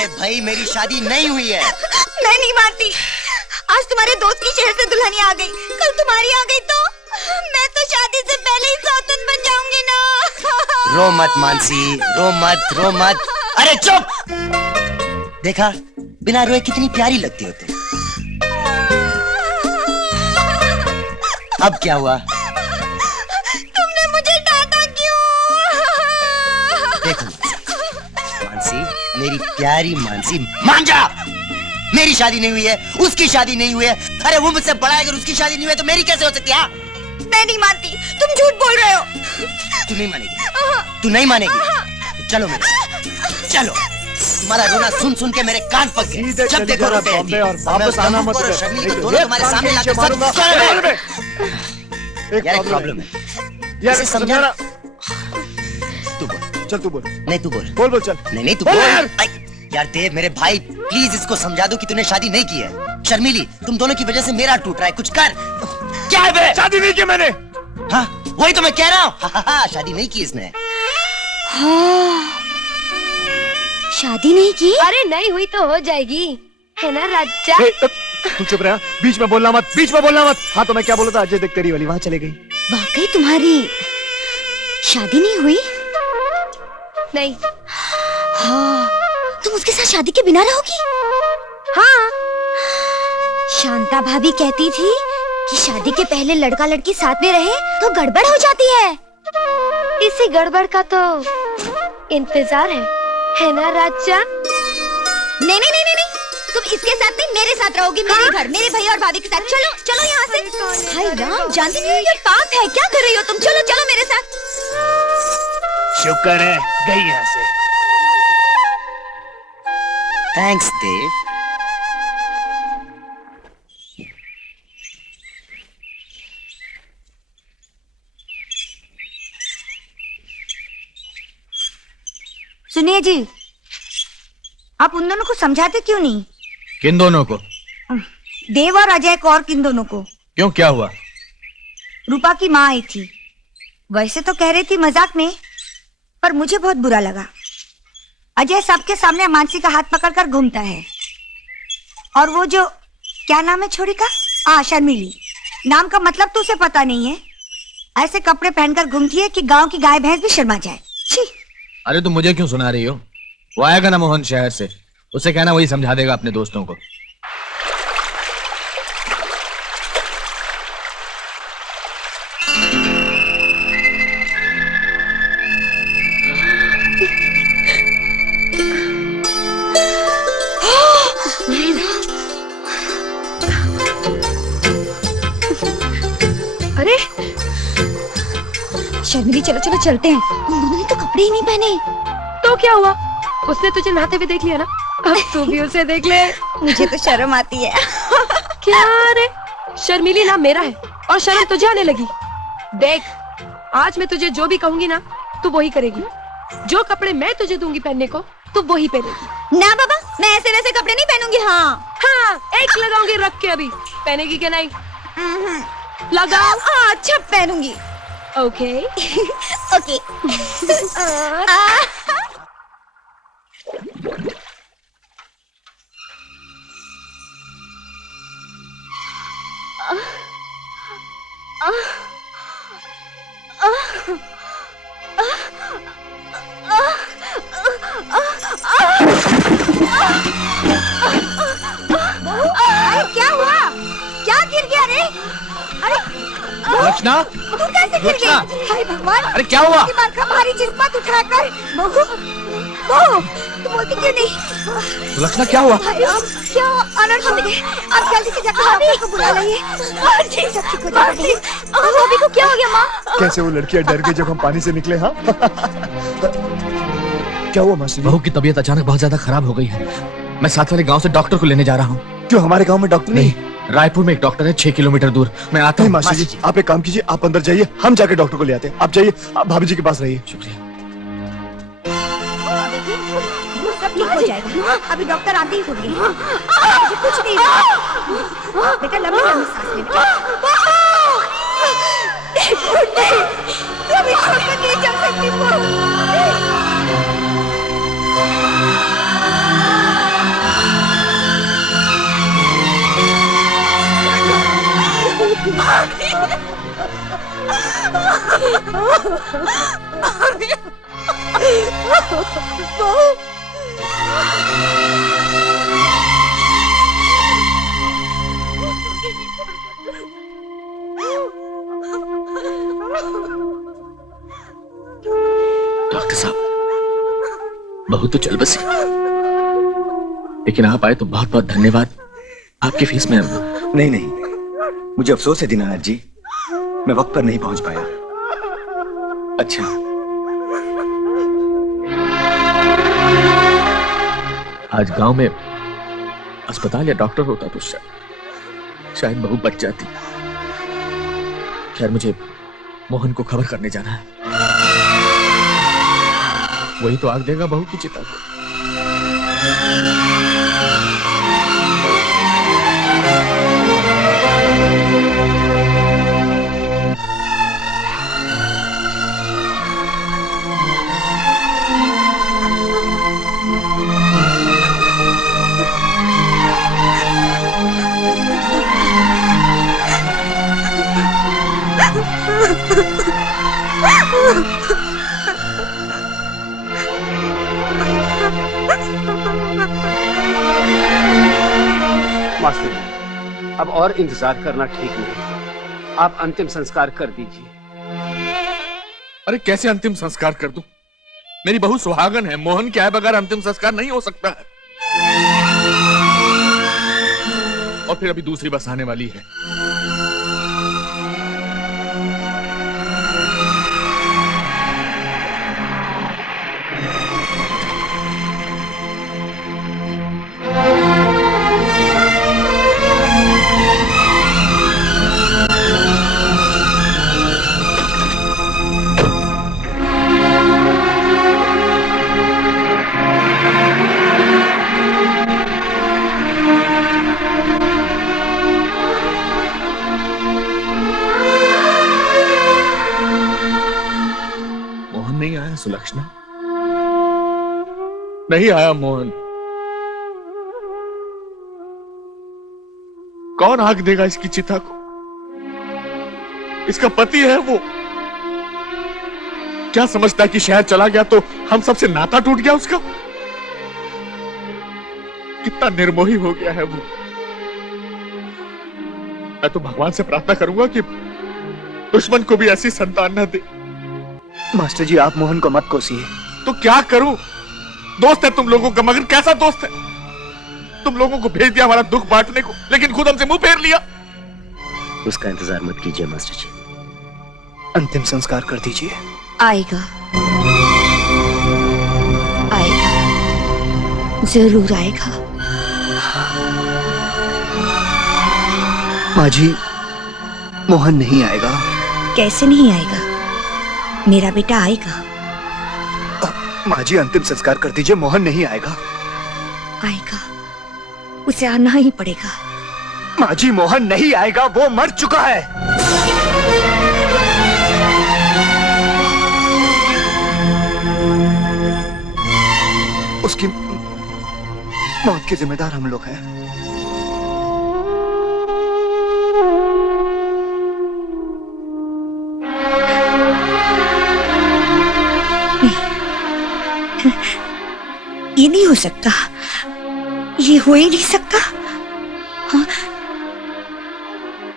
अरे भाई मेरी शादी नहीं हुई है। मैं नहीं मानती। आज तुम्हारे दोस्त की शहर से दुल्हनिया आ गई, कल तुम्हारी आ गई तो मैं तो शादी से पहले ही सौतन बन जाऊंगी ना। रो मत मानसी, रो मत, रो मत। अरे चुप। देखा, बिना रोए कितनी प्यारी लगती हो तुम। अब क्या हुआ? तुमने मुझे डांटा क्यों? देखो मानसी, मेरी प्यारी मानसी, मान जा। मेरी शादी नहीं हुई है, उसकी शादी नहीं हुई है। अरे वो मुझसे बड़ा है, अगर उसकी शादी नहीं हुई है तो मेरी कैसे हो सकती है? मैं नहीं मानती, तुम झूठ बोल रहे हो। तू नहीं मानेगी, तू नहीं मानेगी। चलो मेरे साथ, चलो। तुम्हारा रोना सुन सुन के मेरे कान पक गए। जब देखो रोते रहती है। और वापस आना मत। दोनों तुम्हारे सामने लाके यार एक प्रॉब्लम है यार, समझाना। तू बोल। चल तू बोल। नहीं तू बोल। बोल बोल चल। नहीं तू बोल यार। देव मेरे भाई, प्लीज इसको समझा दो कि तूने शादी नहीं की है। शर्मिली, तुम दोनों की वजह से मेरा टूट रहा है, कुछ कर। क्या है बे? शादी नहीं की मैंने। हाँ वही तो मैं कह रहा हूँ। शादी नहीं की इसने। शादी नहीं की? अरे नहीं हुई तो हो जाएगी, है ना राजा? तू चुप रहा, बीच में बोलना मत, बीच में बोलना मत। हाँ तो मैं क्या बोला था, अजय देख तेरी वाली वहाँ चले गई। वाकई तुम्हारी शादी नहीं हुई? नहीं। हाँ, तुम उसके साथ शादी के बिना रहोगी? हाँ, शांता भाभी कहती थी कि शादी के पहले लड़का लड़की साथ में रहे तो गड़बड़ हो जाती है। इसी गड़बड़ का तो इंतजार है ना राजा? नहीं नहीं नहीं नहीं, तुम इसके साथ नहीं मेरे साथ रहोगी। मेरे घर, मेरे भैया और भाभी के साथ। चलो चलो यहाँ से। हाय राम, जानती नहीं हो ये पाप है, क्या कर रही हो तुम? चलो चलो मेरे साथ। शुक्र है गई यहाँ से। थैंक्स देव। सुनिए जी, आप उन दोनों को समझाते क्यों नहीं? किन दोनों को? देव और अजय को। और किन दोनों को? क्यों, क्या हुआ? रूपा की माँ आई थी। वैसे तो कह रही थी मजाक में, पर मुझे बहुत बुरा लगा। अजय सबके सामने मानसी का हाथ पकड़कर घूमता है, और वो जो क्या नाम है छोरी का, शर्मिली, नाम का मतलब तो उसे पता नहीं है। ऐसे कपड़े पहनकर घूमती है कि गांव की गाय भैंस भी शर्मा जाए। छी। अरे तुम मुझे क्यों सुना रही हो? वो आएगा ना मोहन शहर से, उससे कहना वही समझा देगा अपने दोस्तों को। अरे शर्मिली चलो चलो चलते हैं। उन दोनों ने तो कपड़े ही नहीं पहने। तो क्या हुआ? उसने तुझे नहाते हुए देख लिया ना, अब तू भी उसे देख ले। मुझे तो शर्म आती है। क्या रे, शर्मिली नाम मेरा है और शर्म तुझे आने लगी? देख, आज मैं तुझे जो भी कहूंगी ना तू वही करेगी। जो कपड़े मैं तुझे दूंगी पहनने को तू वही पहनेगी। ना बाबा, मैं ऐसे वैसे कपड़े नहीं पहनूंगी। हाँ हाँ, एक लगाऊंगी रख के। अभी पहनेगी क्या? नहीं लगाओ। अच्छा पहनूंगी। Okay okay. क्या हुआ? क्या गिर गया रे? अरे लक्षणा, तू कैसे गिर गई? हाय भगवान, अरे क्या हुआ? दिमाग का भारी जिस्म उठाकर। बहू, बहू, तू बोलती क्यों नहीं? लक्षणा क्या हुआ? हाय राम, क्या अनर्थ हो गया? आप जल्दी से जाकर डॉक्टर को बुला लाइए। सब ठीक हो जाएगा। भाभी को क्या हो गया माँ? कैसे वो लड़कियां डर गई जब हम पानी से निकले। हाँ क्या हुआ मासी? बहू की तबीयत अचानक बहुत ज्यादा खराब हो गई है। मैं साथ वाले गांव से डॉक्टर को लेने जा रहा हूँ। क्यों, हमारे गांव में डॉक्टर नहीं? रायपुर में एक डॉक्टर है 6 किलोमीटर दूर। मैं आता हूँ। मासी जी, आप एक काम कीजिए, आप अंदर जाइए, हम जाके डॉक्टर को ले आते हैं। आप जाइए, आप भाभी जी के पास रहिए। शुक्रिया। सब ठीक हो जाएगा। अभी डॉक्टर आते ही होंगे। कुछ नहीं हुआ। बेटा लंबी लंबी सांस ले बेटा। नहीं जा सकती। डॉक्टर साहब, बहू तो चल बसी, लेकिन आप आए तो बहुत बहुत धन्यवाद। आपकी फीस में नहीं नहीं, मुझे अफसोस है दीनानाथ जी, मैं वक्त पर नहीं पहुंच पाया। अच्छा, आज गांव में अस्पताल या डॉक्टर होता तो शायद बहू बच जाती। खैर, मुझे मोहन को खबर करने जाना है, वही तो आग देगा बहू की चिता को। मास्टर जी, अब और इंतजार करना ठीक नहीं, आप अंतिम संस्कार कर दीजिए। अरे कैसे अंतिम संस्कार कर दूं? मेरी बहू सुहागन है, मोहन के आए बगैर अंतिम संस्कार नहीं हो सकता है। और फिर अभी दूसरी बस आने वाली है। नहीं आया सुलक्षणा, नहीं आया मोहन। कौन आग देगा इसकी चिता को? इसका पति है वो। क्या समझता है कि शहर चला गया तो हम सबसे नाता टूट गया उसका? कितना निर्मोही हो गया है वो। मैं तो भगवान से प्रार्थना करूंगा कि दुश्मन को भी ऐसी संतान न दे। मास्टर जी, आप मोहन को मत कोसिए। तो क्या करूं? दोस्त है तुम लोगों का, मगर कैसा दोस्त है? तुम लोगों को भेज दिया हमारा दुख बांटने को, लेकिन खुद हमसे मुंह फेर लिया। उसका इंतजार मत कीजिए मास्टर जी, अंतिम संस्कार कर दीजिए। आएगा, आएगा, जरूर आएगा। माँ जी, मोहन नहीं आएगा। कैसे नहीं आएगा? मेरा बेटा आएगा। माँ जी, अंतिम संस्कार कर दीजिए, मोहन नहीं आएगा। आएगा, उसे आना ही पड़ेगा। माँ जी, मोहन नहीं आएगा, वो मर चुका है। उसकी मौत के जिम्मेदार हम लोग हैं। ये नहीं हो सकता, ये हो ही नहीं सकता। हाँ?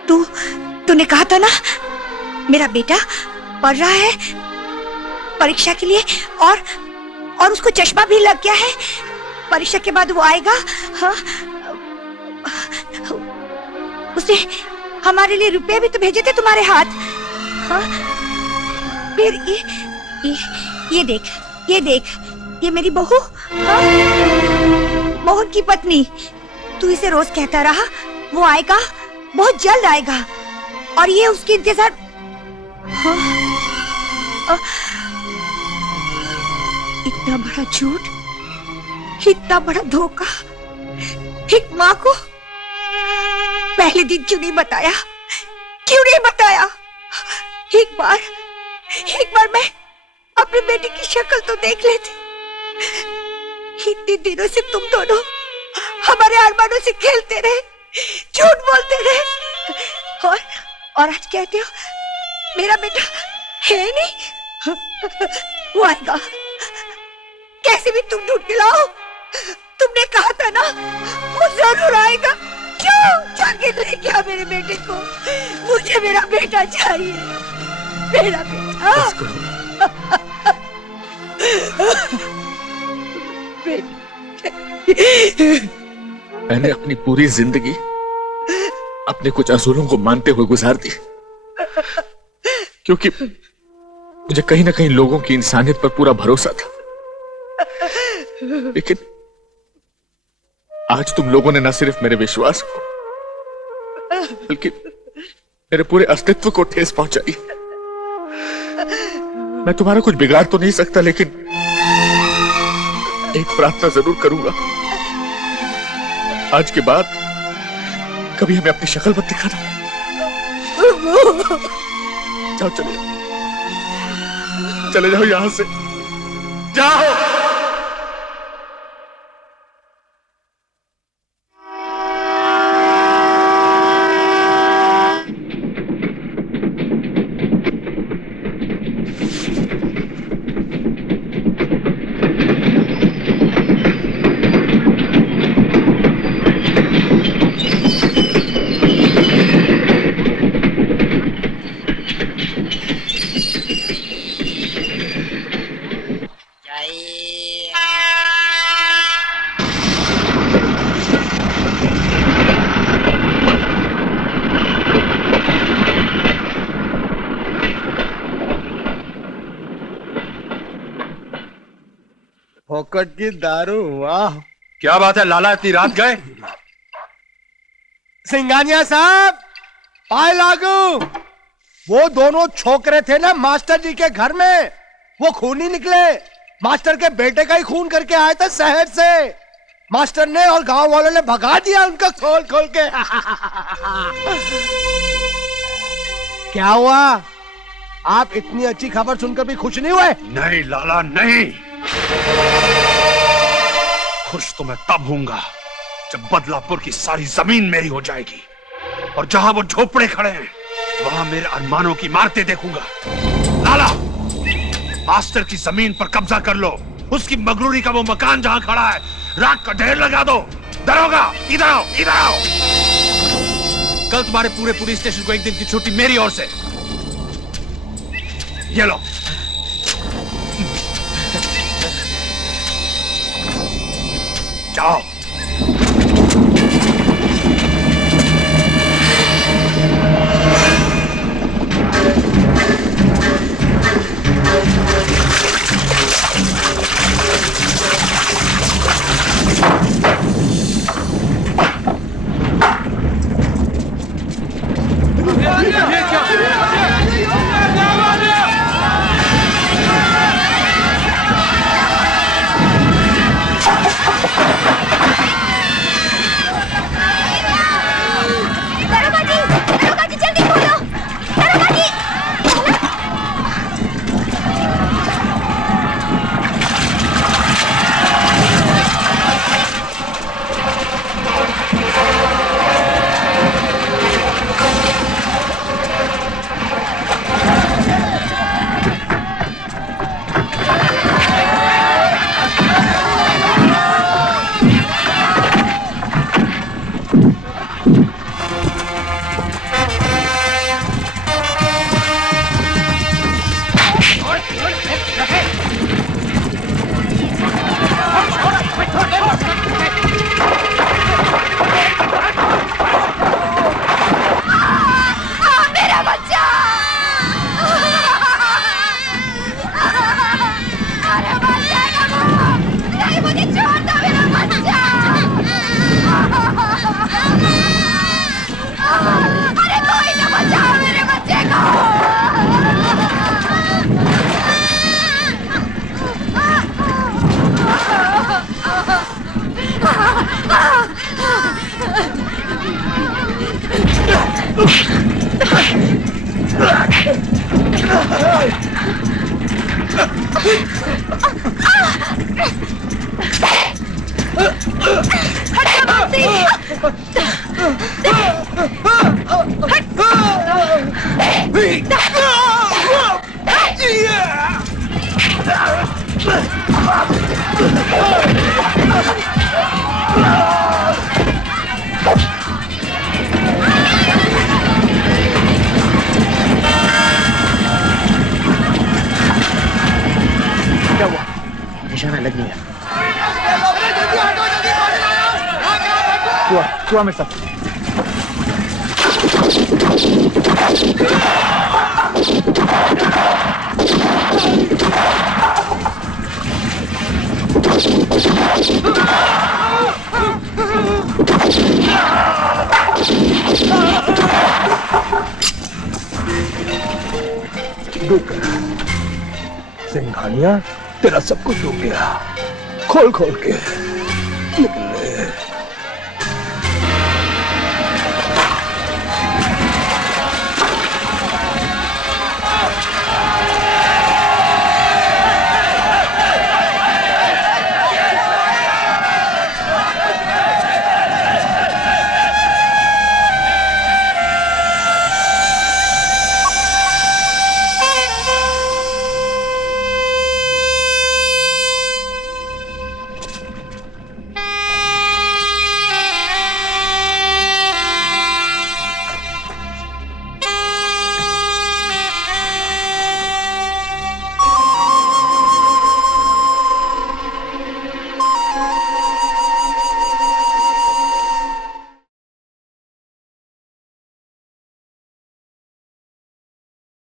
तूने कहा था ना, मेरा बेटा पढ़ रहा है परीक्षा के लिए, और उसको चश्मा भी लग गया है। परीक्षा के बाद वो आएगा। हाँ? उसने हमारे लिए रुपए भी तो भेजे थे तुम्हारे हाथ। हाँ? फिर ये देख, ये मेरी बहू, हाँ? मोहन की पत्नी। तू इसे रोज कहता रहा वो आएगा, बहुत जल्द आएगा, और ये उसकी इंतजार। हाँ? इतना बड़ा झूठ, इतना बड़ा धोखा एक माँ को पहले दिन क्यों नहीं बताया? क्यों नहीं बताया? एक बार मैं अपने बेटी की शक्ल तो देख लेती। इतने दिनों से तुम दोनों हमारे अरमानों से खेलते रहे, झूठ बोलते रहे, और आज कहते हो मेरा बेटा है नहीं। वो आएगा, कैसे भी तुम ढूंढ के लाओ। तुमने कहा था ना वो जरूर आएगा। क्यों जाके लेके आ मेरे बेटे को। मुझे मेरा बेटा चाहिए, मेरा बेटा। बस करो। मैंने अपनी पूरी जिंदगी अपने कुछ असूलों को मानते हुए गुजार दी, क्योंकि मुझे कहीं ना कहीं लोगों की इंसानियत पर पूरा भरोसा था। लेकिन आज तुम लोगों ने न सिर्फ मेरे विश्वास को बल्कि मेरे पूरे अस्तित्व को ठेस पहुंचाई। मैं तुम्हारा कुछ बिगाड़ तो नहीं सकता, लेकिन एक प्रार्थना जरूर करूंगा। आज के बाद कभी हमें अपनी शक्ल मत दिखाना। जाओ, चले जाओ यहां से, जाओ। फोकट की दारू, वाह। क्या बात है लाला, इतनी रात गए? सिंघानिया साहब, पाए लागू। वो दोनों छोकरे थे ना मास्टर जी के घर में, वो खूनी निकले। मास्टर के बेटे का ही खून करके आए थे शहर से। मास्टर ने और गांव वालों ने भगा दिया उनका खोल खोल के। क्या हुआ? आप इतनी अच्छी खबर सुनकर भी खुश नहीं हुए? नहीं लाला नहीं, खुश तो मैं तब हूंगा जब बदलापुर की सारी जमीन मेरी हो जाएगी और जहां वो झोपड़े खड़े हैं वहां मेरे अरमानों की इमारतें देखूंगा। लाला, मास्टर की जमीन पर कब्जा कर लो। उसकी मगरूरी का वो मकान जहां खड़ा है, राख का ढेर लगा दो। दरोगा, इधर आओ, इधर आओ। कल तुम्हारे पूरे पुलिस स्टेशन को एक दिन की छुट्टी मेरी ओर से। ये लो। जाओ। हट क्या हुआ? निशाना लग गया। हुआ मेरे साथ। सिंघानिया, तेरा सब कुछ हो गया, खोल खोल के।